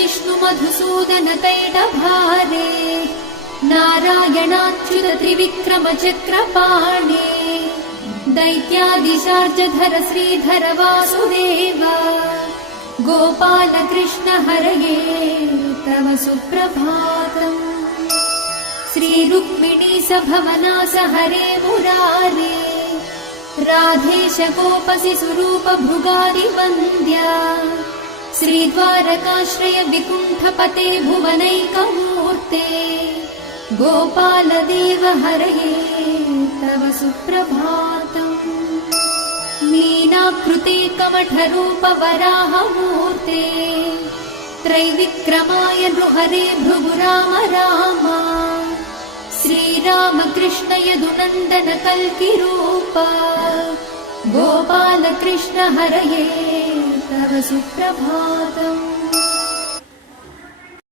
विष्णु मधुसूदन कैटभारे नारायणाच्युत त्रिविक्रम चक्रपाणे दैत्यादिशार्जधर श्रीधर वासुदेव गोपाल कृष्ण हरये तव सुप्रभातम्। श्री रुक्मिणी सभवनास हरे मुरारे राधेश गोपसि स्वरूप भृगादि वन्द्या श्रीद्वारकाश्रय विकुण्ठपते भुवनैकमूर्ते गोपाल देव हरये तव सुप्रभातम्। मीनाकृते कमठरूप वराहमूर्ते त्रैविक्रमाय नृहरे भृगु राम राम श्रीराम कृष्ण यदुनन्दन कल्किरूप गोपाल कृष्ण हरये तव सुप्रभातम्।